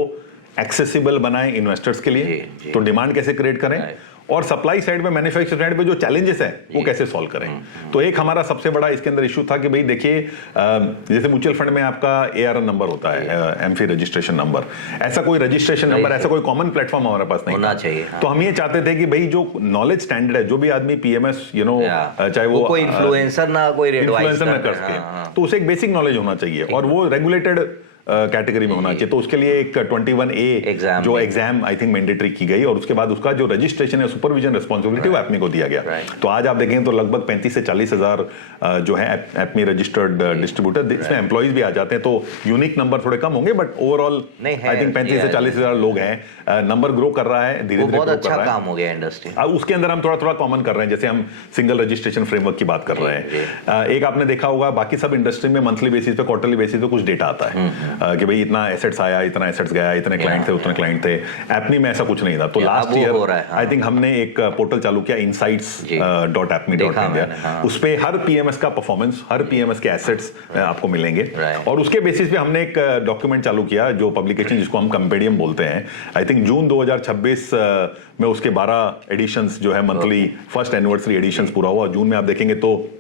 एक्सेसिबल बनाएं इन्वेस्टर्स के लिए, तो डिमांड कैसे क्रिएट करें, और सप्लाई साइड पे, मैन्युफैक्चर साइड पे जो चैलेंजेस है वो कैसे सॉल्व करें। तो एक हमारा सबसे बड़ा इसके अंदर इशू था कि भाई देखिए, जैसे म्यूचुअल फंड में आपका ARN नंबर होता है, एमफी रजिस्ट्रेशन नंबर, ऐसा कोई रजिस्ट्रेशन नंबर, ऐसा कोई कॉमन प्लेटफॉर्म हमारे पास नहीं होना चाहिए। तो हम ये चाहते थे कि भाई जो नॉलेज स्टैंडर्ड है, जो भी आदमी पीएमएस चाहे वो कोई इन्फ्लुएंसर ना कोई इन्फ्लुएंसर ना कर सके, तो उसे एक बेसिक नॉलेज होना चाहिए, और वो रेगुलेटेड कैटेगरी में होना चाहिए। तो उसके लिए एक 21A जो एग्जाम आई थिंक मैंडेटरी की गई, और उसके बाद उसका जो रजिस्ट्रेशन है, सुपरविजन रिस्पांसिबिलिटी वो एपमी को दिया गया। तो आज आप देखें तो लगभग 35 से 40 हजार जो है एपमी रजिस्टर्ड डिस्ट्रीब्यूटर, इसमें एम्प्लॉइज भी आ जाते हैं। तो यूनिक नंबर थोड़े कम होंगे, बट ओवरऑल आई थिंक 35 से 40 हजार लोग हैं। नंबर ग्रो कर रहा है, धीरे धीरे बहुत अच्छा काम हो गया इंडस्ट्री। उसके अंदर हम थोड़ा थोड़ा कॉमन कर रहे हैं, जैसे हम सिंगल रजिस्ट्रेशन फ्रेमवर्क की बात कर रहे हैं। एक आपने देखा होगा, बाकी सब इंडस्ट्री में मंथली बेसिस पे, क्वार्टरली बेसिस पे कुछ डेटा आता है। कि भाई इतना एसेट्स आया, इतना एसेट्स गया, इतने क्लाइंट थे, उतने क्लाइंट थे। एपनी में ऐसा कुछ नहीं था। तो लास्ट ईयर आई थिंक हमने एक पोर्टल चालू किया insights.apni.india, उस पे हर पीएमएस का परफॉर्मेंस, हर पीएमएस के एसेट्स आपको मिलेंगे, और उसके बेसिस पे हमने एक डॉक्यूमेंट चालू किया जो पब्लिकेशन जिसको हम कंपेडियम बोलते हैं। आई थिंक जून 2026 में उसके 12 एडिशंस जो है मंथली फर्स्ट एनिवर्सरी एडिशंस पूरा हुआ। जून में आप देखेंगे तो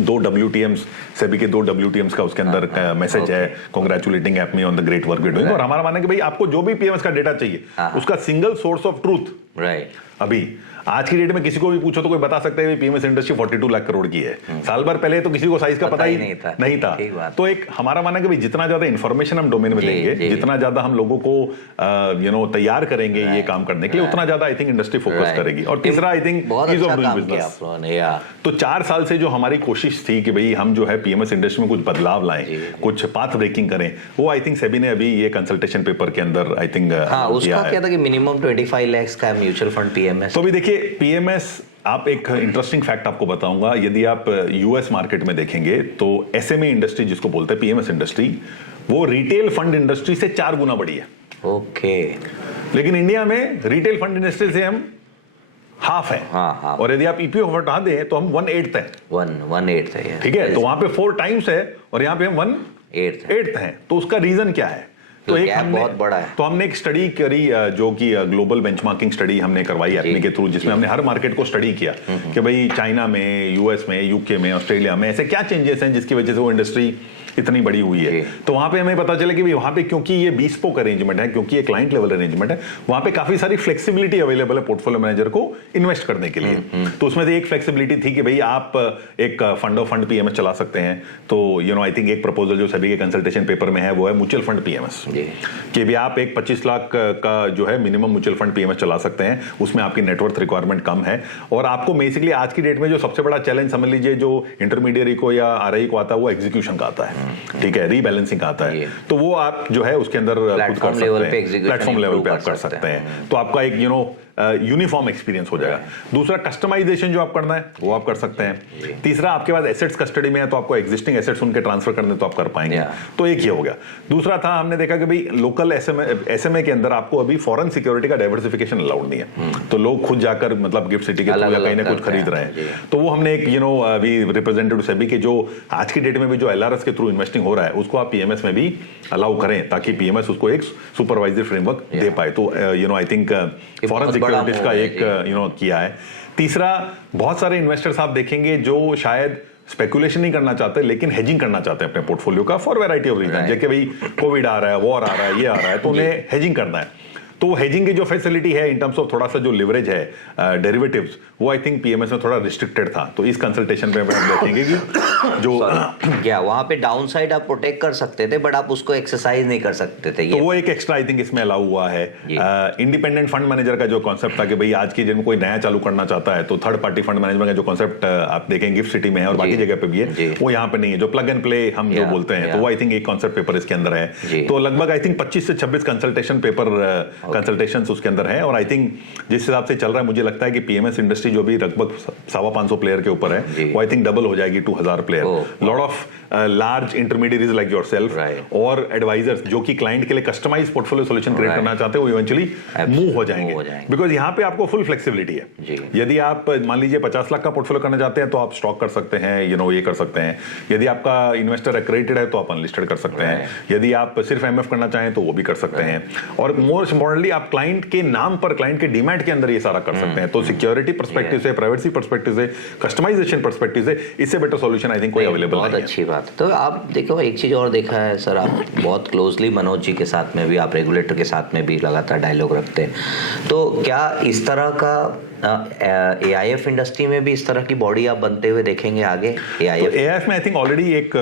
2 WTMs, सभी के 2 WTMs का उसके अंदर मैसेज है, congratulating APMI on the great work we doing. और हमारा मानना है कि भाई आपको जो भी पीएमएस का डेटा चाहिए उसका single source of truth, right, अभी आज की डेट में किसी को भी पूछो तो कोई बता सकता है पीएमएस इंडस्ट्री 42 लाख करोड़ की है। साल भर पहले तो किसी को साइज का पता ही नहीं था। तो एक हमारा मानना है कि भाई जितना ज्यादा इंफॉर्मेशन हम डोमेन में देंगे, जितना ज्यादा हम लोगों को तैयार करेंगे ये काम करने के लिए, उतना ज्यादा आई थिंक इंडस्ट्री फोकस करेगी। और तीसरा I think ease of doing business. तो 4 साल से जो हमारी कोशिश थी कि भाई हम जो है पीएमएस इंडस्ट्री में कुछ बदलाव लाएं, कुछ पाथ ब्रेकिंग करें, वो आई थिंक सेबी ने अभी ये कंसल्टेशन पेपर के अंदर आई थिंक उसका क्या था कि मिनिमम 25 लाख का म्यूचुअल फंड पीएमएस। तो भी देखिए पीएमएस, आप एक इंटरेस्टिंग फैक्ट आपको बताऊंगा, यदि आप यूएस मार्केट में देखेंगे तो एसएमए इंडस्ट्री जिसको बोलते हैं पीएमएस इंडस्ट्री, वो रिटेल फंड इंडस्ट्री से 4 गुना बड़ी है। ओके। लेकिन इंडिया में रिटेल फंड इंडस्ट्री से हम हाफ है। हाँ। और यदि आप ईपीएफ हटा दें तो हम 1/8 है। 1/8 है, ठीक है। तो वहां पे 4 टाइम्स है और यहाँ पे हम 1/8 है। तो उसका रीजन क्या है? तो एक बहुत बड़ा है। तो हमने एक स्टडी करी जो कि ग्लोबल बेंचमार्किंग स्टडी हमने करवाई एपनी के थ्रू, जिसमें हमने हर मार्केट को स्टडी किया कि भाई चाइना में, यूएस में, यूके में, ऑस्ट्रेलिया में ऐसे क्या चेंजेस हैं जिसकी वजह से वो इंडस्ट्री इतनी बड़ी हुई है। तो वहां पे हमें पता चला कि वहां पे क्योंकि ये bespoke अरेंजमेंट है, क्योंकि ये क्लाइंट लेवल अरेंजमेंट है, वहां पे काफी सारी फ्लेक्सिबिलिटी अवेलेबल है पोर्टफोलियो मैनेजर को इन्वेस्ट करने के लिए। तो उसमें से एक फ्लेक्सिबिलिटी थी कि भाई आप एक फंड ऑफ फंड पीएमएस चला सकते हैं। तो आई थिंक एक प्रपोजल जो सभी के कंसल्टेशन पेपर में है वो है म्यूचुअल फंड पीएमएस, कि भी आप एक 25 लाख का जो है मिनिमम म्यूचुअल फंड पीएमएस चला सकते हैं। उसमें आपकी नेटवर्थ रिक्वायरमेंट कम है और आपको बेसिकली आज की डेट में जो सबसे बड़ा चैलेंज समझ लीजिए जो इंटरमीडियरी को या आरआई को आता है वो एग्जीक्यूशन का आता है। ठीक है, रीबैलेंसिंग आता है। तो वो आप जो है उसके अंदर प्लेटफॉर्म लेवल पे आप कर सकते हैं। तो आपका एक यूनिफॉर्म एक्सपीरियंस हो जाएगा। दूसरा, कस्टमाइजेशन जो आप करना है वो आप कर सकते हैं। तीसरा, आपके पास एसेट्स कस्टडी में है तो आपको एग्जिस्टिंग एसेट्स उनके ट्रांसफर करने तो आप कर पाएंगे। तो एक ये हो गया। दूसरा था, हमने देखा कि भाई लोकल एसएमए के अंदर आपको अभी फॉरेन सिक्योरिटी का डाइवर्सिफिकेशन अलाउड नहीं है। तो लोग खुद जाकर मतलब गिफ्ट सिटी के थ्रू या कहीं ना कुछ खरीद रहे हैं। तो वो हमने एक अभी रिप्रेजेंटेटिव सेबी के जो आज की डेट में भी जो एलआरएस के थ्रू इन्वेस्टिंग हो रहा है उसको आप पीएमएस में भी अलाउ करें, ताकि पीएमएस उसको एक सुपरवाइजरी फ्रेमवर्क दे पाए। तो आई थिंक फॉरेन सिक्योरिटीज का एक किया है। तीसरा, बहुत सारे इन्वेस्टर्स आप देखेंगे जो शायद स्पेकुलेशन नहीं करना चाहते लेकिन हेजिंग करना चाहते हैं अपने पोर्टफोलियो का फॉर वैरायटी ऑफ रीजन, जैसे भाई कोविड आ रहा है, वॉर आ रहा है, ये आ रहा है, तो उन्हें हेजिंग करना है। तो हेजिंग की जो फैसिलिटी है इन टर्म्स ऑफ थोड़ा सा जो लिवरेज है डेरिवेटिव्स, वो आई थिंक पीएमएस में थोड़ा रिस्ट्रिक्टेड था। तो इस कंसल्टेशन पे हम देखेंगे कि जो वहां पे डाउन साइड आप प्रोटेक्ट कर सकते थे बट आप उसको एक्सरसाइज नहीं कर सकते थे। तो वो एक एक्स्ट्रा आई थिंक इसमें अलाउ हुआ है। इंडिपेंडेंट फंड मैनेजर का जो कॉन्सेप्ट था कि भाई आज की जिनमें कोई नया चालू करना चाहता है तो थर्ड पार्टी फंड मैनेजमेंट का जो कॉन्सेप्ट आप देखें गिफ्ट सिटी में है और बाकी जगह पे भी है, वो यहाँ पे नहीं है। जो प्लग एंड प्ले हम जो बोलते हैं, तो वो आई थिंक एक कॉन्सेप्ट पेपर इसके अंदर है। तो लगभग आई थिंक 25 से 26 कंसल्टेशन पेपर कंसल्टेशन उसके अंदर है। और आई थिंक जिस हिसाब से चल रहा है मुझे लगता है कि पीएमएस इंडस्ट्री जो भी लगभग 550 प्लेयर के ऊपर है वो आई थिंक डबल हो जाएगी 2000 player. Lot of large intermediaries like yourself और एडवाइजर्स जो कि क्लाइंट के लिए कस्टमाइज पोर्टफोलियो सॉल्यूशन क्रिएट करना चाहते हैं वो इवेंचुअली मूव हो जाएंगे, बिकॉज यहाँ पे आपको फुल फ्लेक्सिबिलिटी है। यदि आप मान लीजिए 50 लाख का पोर्टफोलियो करना चाहते हैं तो आप स्टॉक कर सकते हैं, ये कर सकते हैं। यदि आपका इन्वेस्टर एक्रेडिटेड है तो आप अनलिस्टेड कर सकते हैं। यदि आप सिर्फ एमएफ करना चाहें तो वो भी कर सकते हैं। और मोस्ट इंपॉर्टेंटली आप क्लाइंट के नाम पर, क्लाइंट के डिमांड के अंदर ये सारा कर सकते हैं। तो सिक्योरिटी पर्सपेक्टिव से, प्राइवेसी पर्सपेक्टिव से, कस्टमाइजेशन पर्सपेक्टिव से इससे बेटर सॉल्यूशन आई थिंक कोई अवेलेबल नहीं है। बहुत अच्छी बात। तो आप देखो एक चीज और देखा है सर, आप बहुत क्लोजली मनोज जी के साथ में भी, आप रेगुलेटर के साथ में भी लगातार डायलॉग रखते हैं, तो क्या इस तरह का एआईएफ इंडस्ट्री में भी इस तरह की बॉडी आप बनते हुए देखेंगे आगे? एआईएफ में आई थिंक ऑलरेडी एक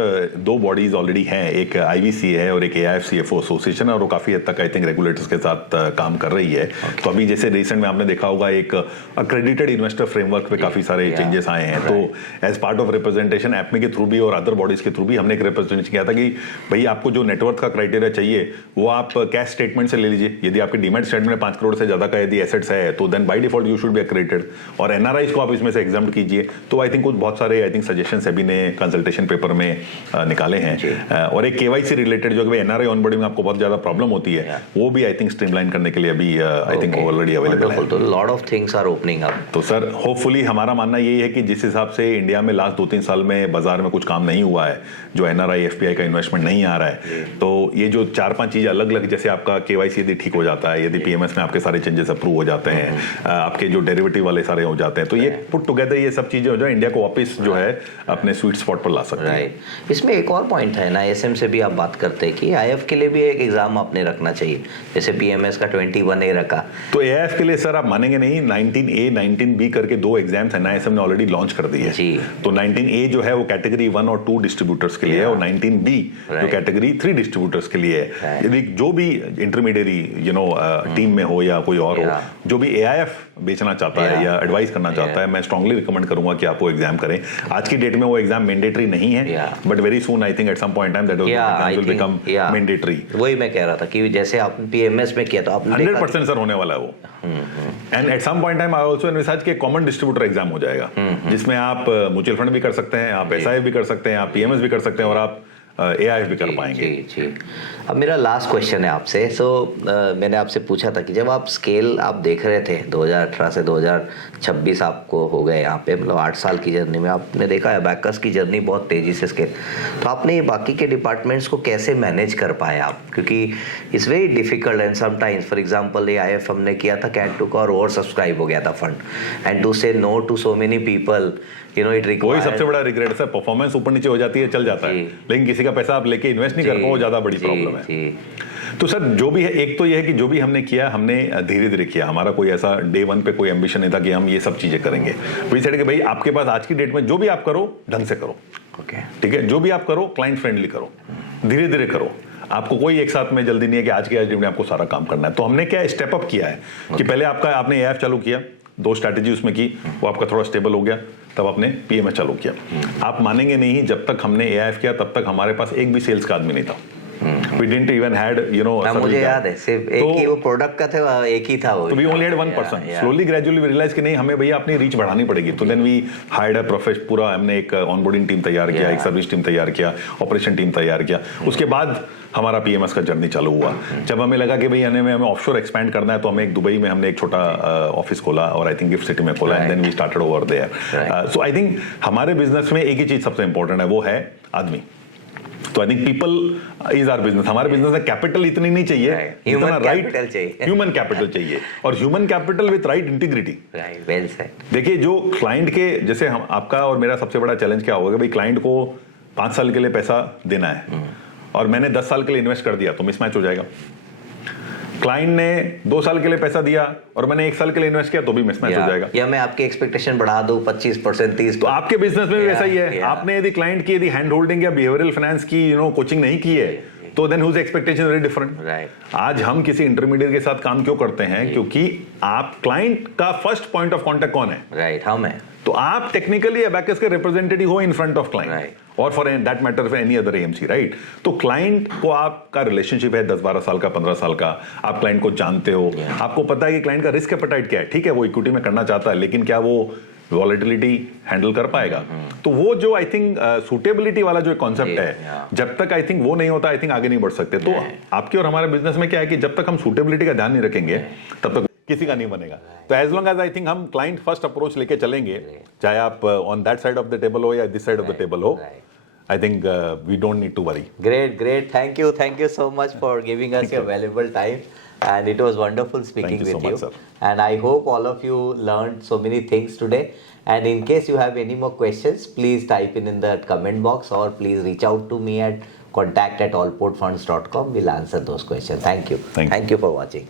2 बॉडीज ऑलरेडी हैं, एक आईवीसी है और एक एआईएफ सीएफओ एसोसिएशन, और वो काफी हद तक आई थिंक रेगुलेटर्स के साथ काम कर रही है। तो अभी जैसे रिसेंट में आपने देखा होगा एक अक्रेडिटेड इन्वेस्टर फ्रेमवर्क पे काफी सारे चेंजेस आए हैं। तो एज पार्ट ऑफ रिप्रेजेंटेशन एपमी के थ्रू भी और अदर बॉडीज के थ्रू भी हमने एक रिप्रेजेंटेशन किया था कि भाई आपको जो नेटवर्थ का क्राइटेरिया चाहिए वो आप कैश स्टेटमेंट से ले लीजिए। यदि आपके डीमैट स्टेटमेंट में 5 करोड़ से ज्यादा का यदि एसेट्स है तो then by default you should be credited, और एनआरआईज को आप इसमें से एग्जाम कीजिए। तो आई थिंक कुछ बहुत सारे आई थिंक सजेशन सेबी ने कंसल्टेशन पेपर में निकाले हैं। और एक केवाईसी रिलेटेड जो कि एनआरआई ऑनबोर्डिंग में आपको बहुत ज्यादा प्रॉब्लम होती है, वो भी आई थिंक स्ट्रीमलाइन करने के लिए अभी आई थिंक ऑलरेडी अवेलेबल है। तो lot of things are opening up. तो सर होपफुली हमारा मानना यही है कि जिस हिसाब से इंडिया में लास्ट 2-3 साल में बाजार में कुछ काम नहीं हुआ है, जो एनआरआई एफपीआई का इन्वेस्टमेंट नहीं आ रहा है, तो ये जो 4-5 चीजें अलग अलग, जैसे आपका केवाईसी यदि ठीक हो जाता है, यदि पीएमएस में आपके सारे चेंजेस अप्रूव हो जाते हैं, आपके जो डेरिवेटिव वाले सारे हो जाते हैं, तो ये पुट टुगेदर ये सब चीजें हो जाए, इंडिया को वापस जो है अपने स्वीट स्पॉट पर ला सकते हैं। इसमें एक और पॉइंट है ना, एसएम से भी आप बात करते हैं कि आईएफ के लिए भी एक एग्जाम आपने रखना चाहिए, जैसे पीएमएस का 21A रखा। तो एआईएफ के लिए सर आप मानेंगे नहीं, 19A 19B करके 2 एग्जाम्स एनआईएसएम ने ऑलरेडी लॉन्च कर दी है। तो 19A जो है वो कैटेगरी 1 और 2 डिस्ट्रीब्यूटर्स के लिए है, और 19B जो कैटेगरी 3 डिस्ट्रीब्यूटर्स के लिए है। यदि जो भी इंटरमीडिएरी टीम में हो या कोई और हो, जो भी एआईएफ बेचना चाहता है या एडवाइस करना चाहता है, मैं स्ट्रांगली रिकमेंड करूंगा कि आप वो एग्जाम करें। आज की डेट में वो एग्जाम मैंडेटरी नहीं है, but very soon I think at some point time that will become mandatory. वही मैं कह रहा था कि जैसे आपने पीएमएस में किया तो आपने 100% सर होने वाला है वो। And at some point time I also envisage के कॉमन डिस्ट्रीब्यूटर एग्जाम हो जाएगा, जिसमें आप म्यूचुअल फंड भी कर सकते हैं, आप एसआईएफ भी कर सकते हैं, आप पीएमएस भी कर सकते हैं, और आप एआईएफ भी कर पाएंगे। जी। अब मेरा लास्ट क्वेश्चन है आपसे। मैंने आपसे पूछा था कि जब आप स्केल आप देख रहे थे 2018 से 2026 आपको हो गए यहाँ पे, मतलब 8 साल की जर्नी में आपने देखा है बैकर्स की जर्नी बहुत तेजी से स्केल, तो आपने ये बाकी के डिपार्टमेंट्स को कैसे मैनेज कर पाए आप? क्योंकि it's very difficult and sometimes, for example ये आईएफ हमने किया था, कैट टू और ओवर सब्सक्राइब हो गया था fund, and to say no to so many people, you know, it required. वही सबसे बड़ा रिग्रेट सर, परफॉर्मेंस ऊपर नीचे हो जाती है, चल जाता है, लेकिन किसी का पैसा आप लेके इन्वेस्ट नहीं कर पाओ, ज्यादा बड़ी प्रॉब्लम है। तो सर जो भी है, एक तो ये है कि जो भी हमने किया, हमने धीरे धीरे किया। हमारा कोई ऐसा डे 1 पे कोई एम्बिशन नहीं था कि हम ये सब चीजें करेंगे। वी सेड कि भाई आपके पास आज की डेट में जो भी आप करो ढंग से करो, ठीक है, जो भी आप करो क्लाइंट फ्रेंडली करो, धीरे धीरे करो। आपको कोई एक साथ में जल्दी नहीं है कि आज के में आपको सारा काम करना है। तो हमने क्या स्टेप अप किया है कि पहले आपने एआईएफ चालू किया, 2 स्ट्रैटेजी उसमें की, वो आपका थोड़ा स्टेबल हो गया, तब आपने पीएमएस चालू किया। आप मानेंगे नहीं, जब तक हमने एआईएफ किया तब तक हमारे पास एक भी सेल्स का आदमी नहीं था। We didn't even had, you know, मुझे याद है सिर्फ एक ही वो प्रोडक्ट का था, एक ही था वो। तो we only had 1%. Slowly, gradually we realized कि नहीं, हमें भैया अपनी रीच बढ़ानी पड़ेगी। तो then we hired a professional, पूरा हमने एक ऑनबोर्डिंग टीम तैयार किया, एक सर्विस टीम तैयार किया, ऑपरेशन टीम तैयार किया। उसके बाद हमारा पीएमएस का जर्नी चालू हुआ। जब हमें लगा कि भाई हमें ऑफशोर एक्सपैंड करना है, तो हमें एक दुबई में हमने एक छोटा ऑफिस खोला, और आई थिंक गिफ्ट सिटी में खोला, and then we started over there. So I think हमारे बिजनेस में एक ही चीज सबसे इंपॉर्टेंट है, वो है आदमी। तो I think people is our business. हमारे बिजनेस में कैपिटल इतनी नहीं चाहिए, ह्यूमन कैपिटल चाहिए, ह्यूमन कैपिटल चाहिए, और human capital with right integrity. देखिए जो क्लाइंट के, जैसे हम, आपका और मेरा सबसे बड़ा चैलेंज क्या होगा कि भाई क्लाइंट को 5 साल के लिए पैसा देना है, और मैंने 10 साल के लिए इन्वेस्ट कर दिया, तो मिसमैच हो जाएगा। क्लाइंट ने 2 साल के लिए पैसा दिया और मैंने 1 साल के लिए इन्वेस्ट किया, तो भी मिसमैच हो जाएगा। या मैं आपकी एक्सपेक्टेशन बढ़ा दूं 25%, 30%, तो आपके बिजनेस में भी वैसा ही है। आपने यदि क्लाइंट की यदि हैंड होल्डिंग या बिहेवियरल फाइनेंस की कोचिंग नहीं की है, तो then whose expectation very different. आज हम किसी इंटरमीडिएट के साथ काम क्यों करते हैं? क्योंकि आप क्लाइंट का फर्स्ट पॉइंट ऑफ कांटेक्ट कौन है? राइट, हम हैं। तो आप टेक्निकली अबैकस के रिप्रेजेंटेटिव हो इन फ्रंट ऑफ क्लाइंट, और for that matter for any other AMC, right? तो क्लाइंट को आपका रिलेशनशिप है 10-12 साल का, 15 साल का, आप क्लाइंट को जानते हो, आपको पता है कि क्लाइंट का रिस्क एपेटाइट क्या है। ठीक है, वो इक्विटी में करना चाहता है, लेकिन क्या वो वॉलेटिलिटी हैंडल कर पाएगा? तो वो जो आई थिंक सूटेबिलिटी वाला जो कॉन्सेप्ट है, जब तक आई थिंक वो नहीं होता, आई थिंक आगे नहीं बढ़ सकते। तो आपके और हमारे बिजनेस में क्या है कि जब तक हम सूटेबिलिटी का ध्यान नहीं रखेंगे, तब तक किसी का नहीं बनेगा। तो as long as I think हम क्लाइंट फर्स्ट अप्रोच लेके चलेंगे, चाहे आप on that side of the table हो या this side of the table हो, I think we don't need to worry. Great. Thank you so much for giving us your valuable time, and it was wonderful speaking with you. Sir. And I hope all of you learned so many things today. And in case you have any more questions, please type in the comment box, or please reach out to me at contact@allportfunds.com. We'll answer those questions. Thank you. Thank you for watching.